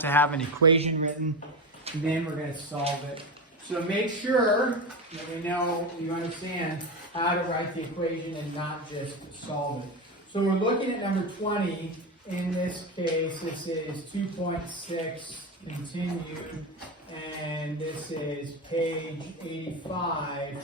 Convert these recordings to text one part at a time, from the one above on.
to have an equation written, and then we're going to solve it. So make sure that you understand how to write the equation and not just solve it. So we're looking at number 20. In this case, this is 2.6 continued, and this is page 85,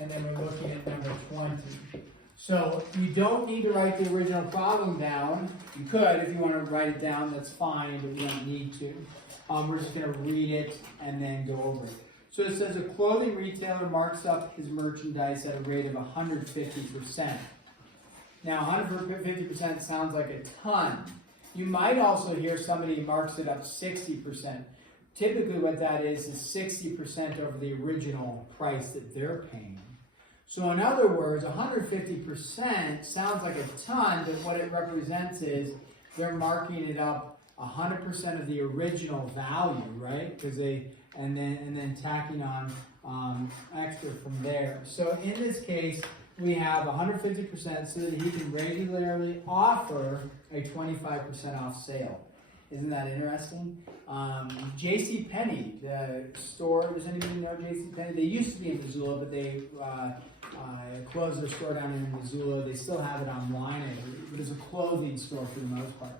and then we're looking at number 20. So you don't need to write the original problem down. You could if you want to write it down, that's fine, but you don't need to. We're just going to read it and then go over it. So it says a clothing retailer marks up his merchandise at a rate of 150%. Now 150% sounds like a ton. You might also hear somebody marks it up 60%. Typically what that is 60% over the original price that they're paying. So in other words, 150% sounds like a ton, but what it represents is they're marking it up 100% of the original value, right? Because and then tacking on extra from there. So in this case, we have 150% so that he can regularly offer a 25% off sale. Isn't that interesting? JCPenney, the store, does anybody know JCPenney? They used to be in Missoula, but they closed their store down in Missoula. They still have it online, but it's a clothing store for the most part.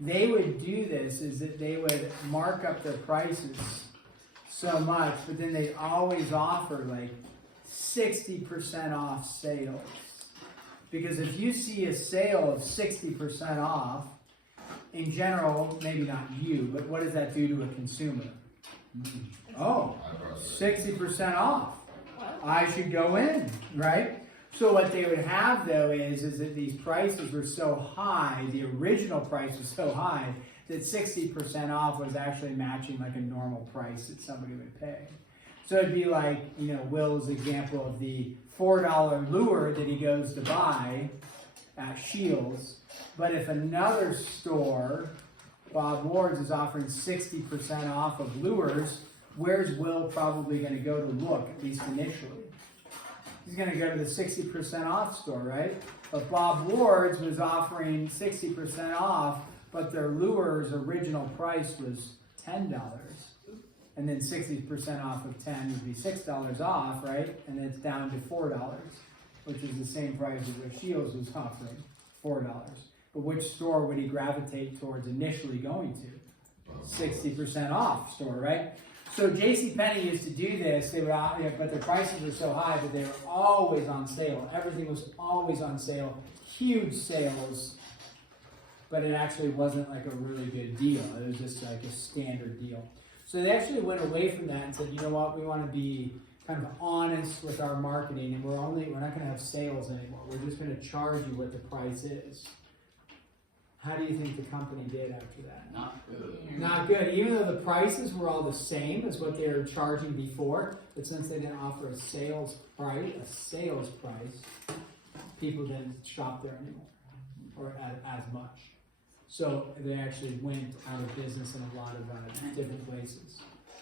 They would do this, is that they would mark up their prices so much, but then they always offer like 60% off sales. Because if you see a sale of 60% off, in general, maybe not you, but what does that do to a consumer? Oh, 60% off. I should go in, right? So what they would have though is that these prices were so high, the original price was so high, that 60% off was actually matching like a normal price that somebody would pay. So it'd be like, Will's example of the $4 lure that he goes to buy at Shields. But if another store, Bob Ward's, is offering 60% off of lures, where's Will probably going to go to look, at least initially? He's going to go to the 60% off store, right? But Bob Ward's was offering 60% off, but their lure's original price was $10. And then 60% off of 10 would be $6 off, right? And it's down to $4, which is the same price as what Shields was offering, $4. But which store would he gravitate towards initially going to? 60% off store, right? So JCPenney used to do this. They would, but their prices were so high, but they were always on sale. Everything was always on sale. Huge sales, but it actually wasn't like a really good deal. It was just like a standard deal. So they actually went away from that and said, you know what, we want to be kind of honest with our marketing, and we're not going to have sales anymore. We're just going to charge you what the price is. How do you think the company did after that? Not good. Not good. Even though the prices were all the same as what they were charging before, but since they didn't offer a sales price, people didn't shop there anymore, or as much. So they actually went out of business in a lot of different places.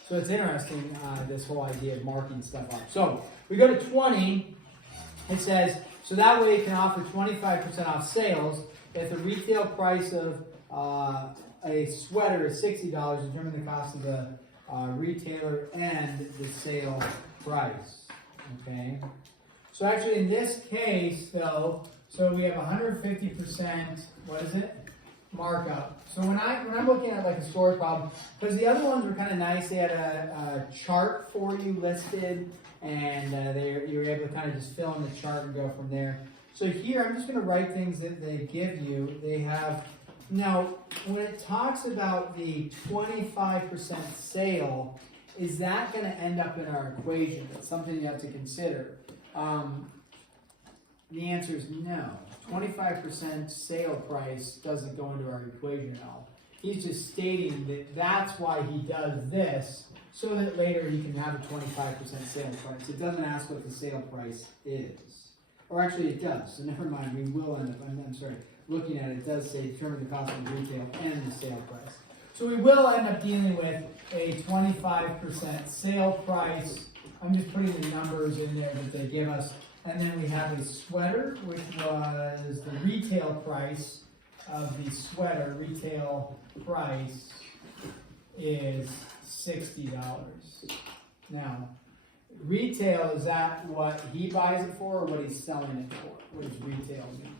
So it's interesting, this whole idea of marking stuff up. So we go to 20. It says, so that way it can offer 25% off sales. If the retail price of a sweater is $60, determine the cost of the retailer and the sale price. Okay. So actually in this case, though, so we have 150%. What is it? Markup. So when I'm looking at like a store problem, because the other ones were kind of nice, they had a chart for you listed, and you were able to kind of just fill in the chart and go from there. So here I'm just going to write things that they give you. They have, now when it talks about the 25% sale, is that going to end up in our equation? That's something you have to consider. The answer is no. 25% sale price doesn't go into our equation at all. He's just stating that that's why he does this, so that later he can have a 25% sale price. It doesn't ask what the sale price is. Or actually it does, so never mind, we will end up, I'm sorry, looking at it, it does say determine the cost of the retail and the sale price. So we will end up dealing with a 25% sale price. I'm just putting the numbers in there that they give us. And then we have a sweater, which was the retail price of the sweater, retail price is $60. Now, retail, is that what he buys it for or what he's selling it for? What does retail mean?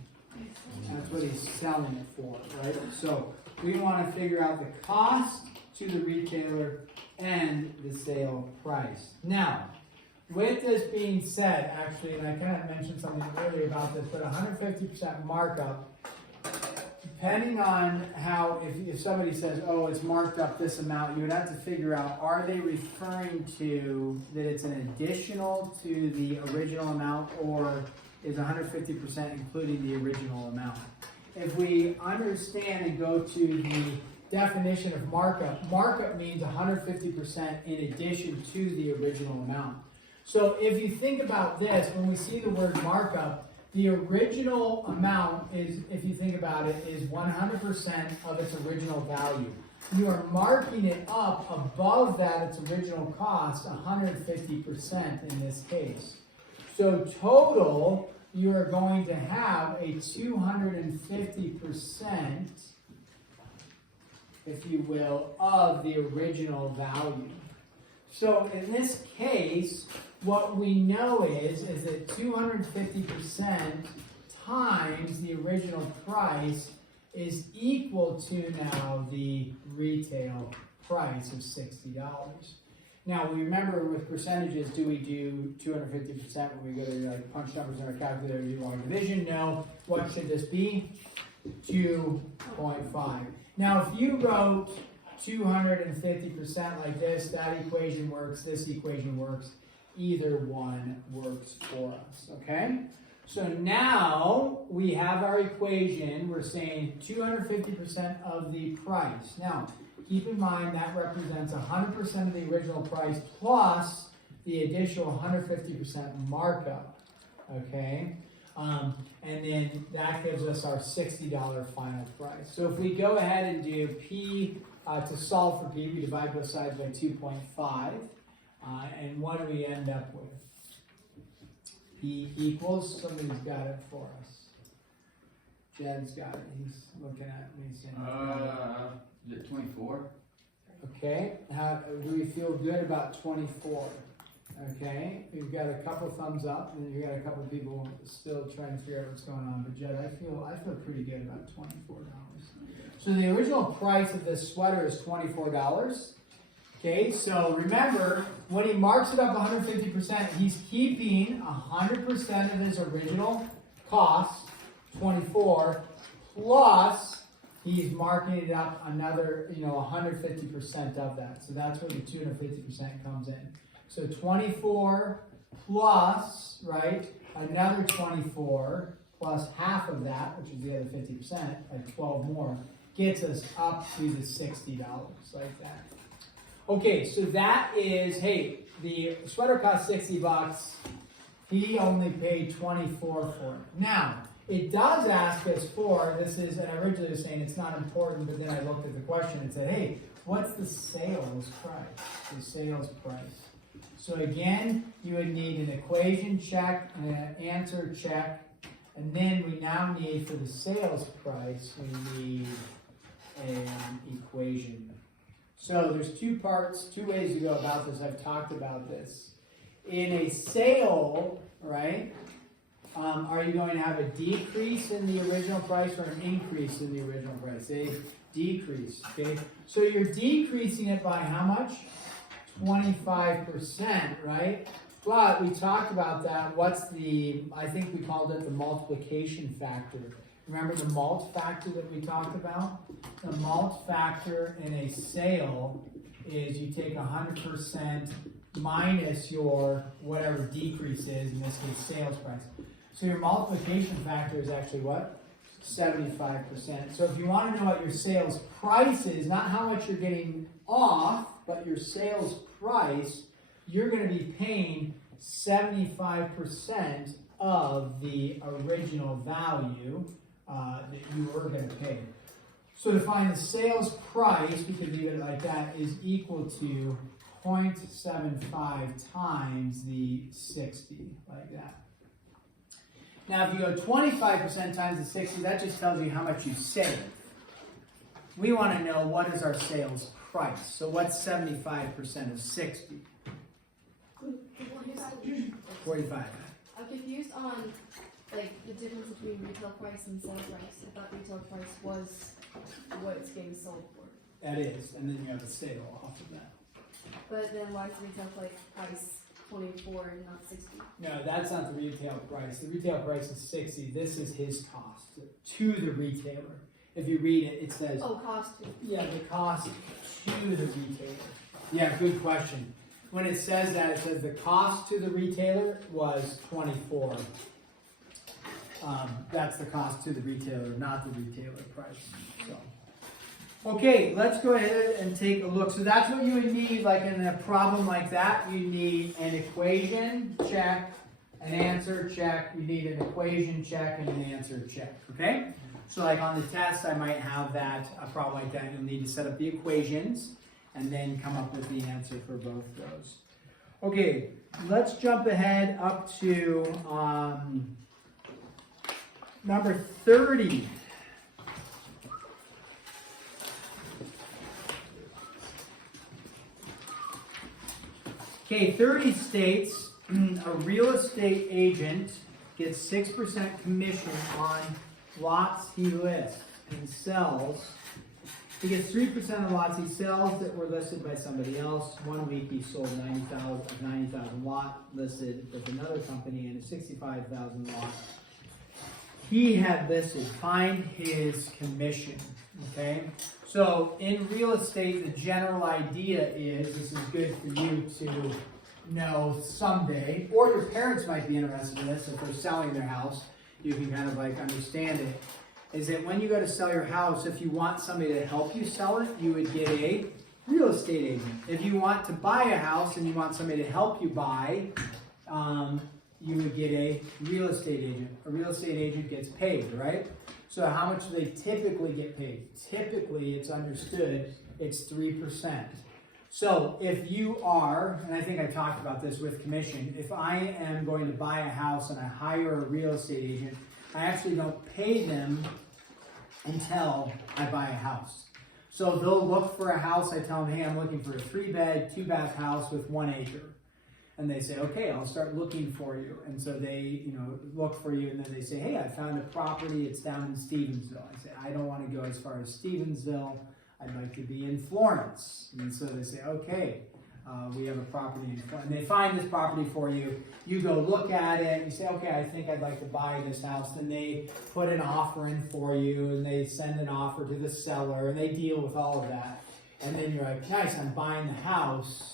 That's what he's selling it for, right? So we want to figure out the cost to the retailer and the sale price. Now, with this being said, actually, and I kind of mentioned something earlier about this, but 150% markup, depending on how, if somebody says, oh, it's marked up this amount, you would have to figure out, are they referring to that it's an additional to the original amount, or is 150% including the original amount? If we understand and go to the definition of markup, markup means 150% in addition to the original amount. So if you think about this, when we see the word markup, the original amount is, if you think about it, is 100% of its original value. You are marking it up above that, its original cost, 150% in this case. So total, you are going to have a 250%, if you will, of the original value. So in this case, what we know is that 250% times the original price is equal to now the retail price of $60. Now, we remember with percentages, do we do 250% when we go to punch numbers in our calculator, do long division? No. What should this be? 2.5. Now, if you wrote 250% like this, that equation works, this equation works, either one works for us, okay? So now we have our equation. We're saying 250% of the price. Now, keep in mind that represents 100% of the original price plus the additional 150% markup, okay? And then that gives us our $60 final price. So if we go ahead and do P, to solve for P, we divide both sides by 2.5. And what do we end up with? P equals, somebody's got it for us. Jed's got it. He's looking at me saying, is it 24? okay, how do we feel good about 24? Okay, we've got a couple thumbs up, and you've got a couple people still trying to figure out what's going on. But Jed, I feel pretty good about $24. So the original price of this sweater is $24. Okay, so remember, when he marks it up 150%, he's keeping 100% of his original cost, 24, plus he's marking it up another, 150% of that. So that's where the 250% comes in. So 24 plus, right, another 24 plus half of that, which is the other 50%, like 12 more, gets us up to the $60, like that. Okay, so that is, hey, the sweater cost $60. He only paid 24 for it. Now, it does ask us for, this is, and I originally was saying it's not important, but then I looked at the question and said, hey, what's the sales price? The sales price. So again, you would need an equation check and an answer check, and then we now need, for the sales price, we need an equation. So there's two ways to go about this. I've talked about this. In a sale, right, are you going to have a decrease in the original price or an increase in the original price? A decrease, okay? So you're decreasing it by how much? 25%, right? But we talked about that. What's the, I think we called it the multiplication factor. Remember the mult factor that we talked about? The mult factor in a sale is you take 100% minus your whatever decrease is, in this case sales price. So your multiplication factor is actually what? 75%. So if you want to know what your sales price is, not how much you're getting off, but your sales price, you're going to be paying 75% of the original value that you were going to pay. So to find the sales price, we could leave it like that, is equal to 0.75 times the 60, like that. Now, if you go 25% times the 60, that just tells you how much you save. We want to know what is our sales price. So what's 75% of 60? 45. I'm confused on like the difference between retail price and sale price. I thought retail price was what it's getting sold for. That is, and then you have a sale off of that. But then why is retail price 24 and not 60? No, that's not the retail price. The retail price is 60. This is his cost to the retailer. If you read it, it says, Oh, cost. yeah, the cost to the retailer. Yeah, good question. When it says that, it says the cost to the retailer was 24. That's the cost to the retailer, not the retailer price. So, okay, let's go ahead and take a look. So that's what you would need, like in a problem like that. You need an equation, check, an answer, check. You need an equation, check, and an answer, check. Okay? So like on the test, I might have that, a problem like that. You'll need to set up the equations and then come up with the answer for both those. Okay, let's jump ahead up to number 30. Okay, 30 states a real estate agent gets 6% commission on lots he lists and sells. He gets 3% of lots he sells that were listed by somebody else. 1 week he sold 90,000 lot listed with another company and a 65,000 lot he had listed. Find his commission. Okay? So in real estate, the general idea is, this is good for you to know someday, or your parents might be interested in this if they're selling their house. You can kind of like understand it. Is that when you go to sell your house, if you want somebody to help you sell it, you would get a real estate agent. If you want to buy a house and you want somebody to help you buy, you would get a real estate agent. A real estate agent gets paid, right? So how much do they typically get paid? Typically, it's understood, it's 3%. So if you are, and I think I talked about this with commission, if I am going to buy a house and I hire a real estate agent, I actually don't pay them until I buy a house. So they'll look for a house. I tell them, hey, I'm looking for a 3-bed, 2-bath house with 1 acre. And they say, okay, I'll start looking for you. And so they, look for you, and then they say, hey, I found a property. It's down in Stevensville. I say, I don't want to go as far as Stevensville. I'd like to be in Florence. And so they say, okay, we have a property in Florence. And they find this property for you. You go look at it, and you say, okay, I think I'd like to buy this house. Then they put an offer in for you, and they send an offer to the seller, and they deal with all of that. And then you're like, nice, I'm buying the house.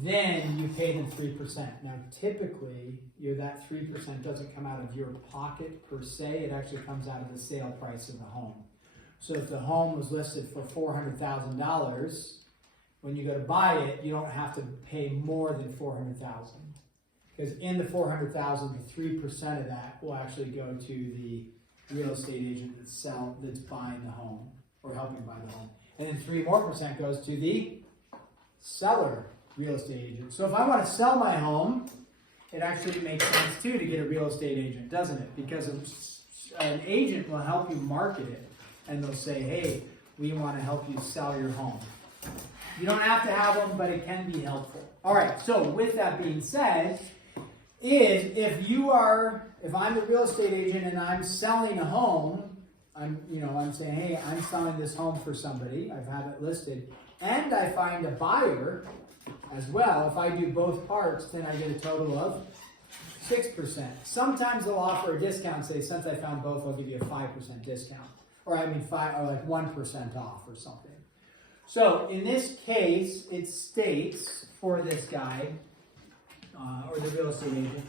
Then you pay them 3%. Now, typically, that 3% doesn't come out of your pocket per se. It actually comes out of the sale price of the home. So if the home was listed for $400,000, when you go to buy it, you don't have to pay more than $400,000. Because in the $400,000, the 3% of that will actually go to the real estate agent that's buying the home or helping buy the home. And then 3% more goes to the seller real estate agent. So if I want to sell my home, it actually makes sense too to get a real estate agent, doesn't it? Because an agent will help you market it, and they'll say, hey, we want to help you sell your home. You don't have to have them, but it can be helpful. All right, so with that being said, if I'm a real estate agent and I'm selling a home, I'm saying, hey, I'm selling this home for somebody, I've had it listed, and I find a buyer as well. If I do both parts, then I get a total of 6%. Sometimes they'll offer a discount, say, since I found both, I'll give you a 5% discount. Or like 1% off or something. So in this case, it states for this guy, or the real estate agent,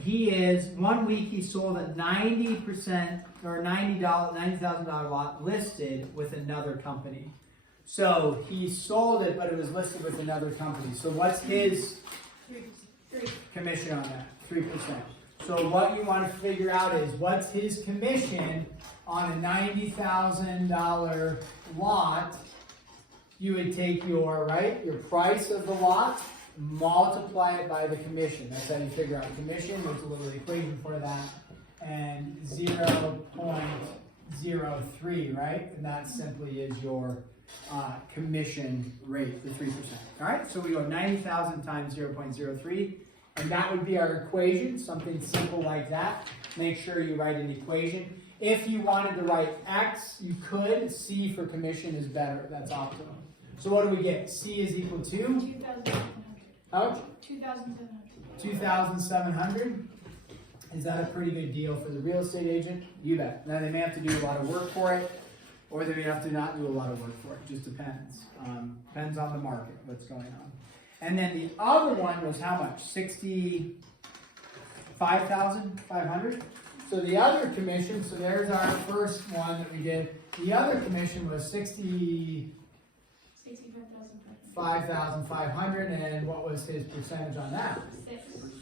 he is, 1 week he sold a 90% or $90,000 lot listed with another company. So he sold it, but it was listed with another company. So what's his commission on that? 3%. So what you want to figure out is what's his commission on a $90,000 lot. You would take your price of the lot, multiply it by the commission. That's how you figure out commission. There's a little equation for that. And 0.03, right? And that simply is your commission rate, the 3%. All right, so we go 90,000 times 0.03, and that would be our equation, something simple like that. Make sure you write an equation. If you wanted to write X, you could. C for commission is better, that's optimal. So what do we get? C is equal to? 2,700. How much? 2,700. 2,700. Is that a pretty good deal for the real estate agent? You bet. Now they may have to do a lot of work for it, or they may have to not do a lot of work for it. Just depends. Depends on the market, what's going on. And then the other one was how much? 65,500. So the other commission, so there's our first one that we did. The other commission was 65,500, and what was his percentage on that?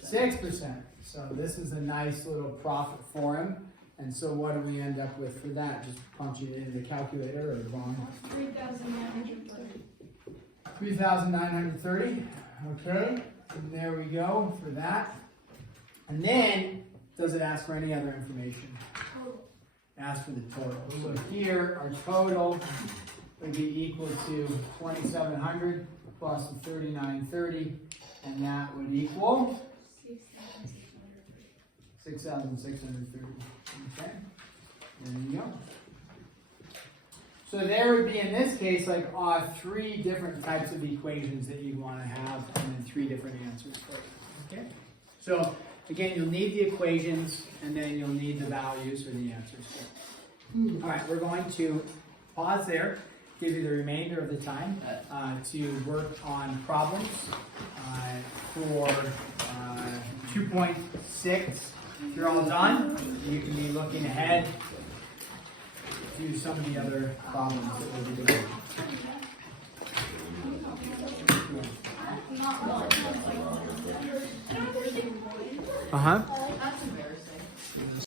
6%. So this is a nice little profit for him. And so what do we end up with for that? Just punching it into the calculator or wrong? 3,930. 3,930. Okay. And there we go for that. And then, does it ask for any other information? Ask for the total. So here, our total would be equal to 2,700 plus the 3,930, and that would equal 6,630. Okay, there you go. So there would be, in this case, like 3 different types of equations that you want to have, and then 3 different answers for you. Okay. So again, you'll need the equations, and then you'll need the values or the answers. All right, we're going to pause there, give you the remainder of the time to work on problems for 2.6. If you're all done, you can be looking ahead to some of the other problems that we'll be doing. Uh-huh.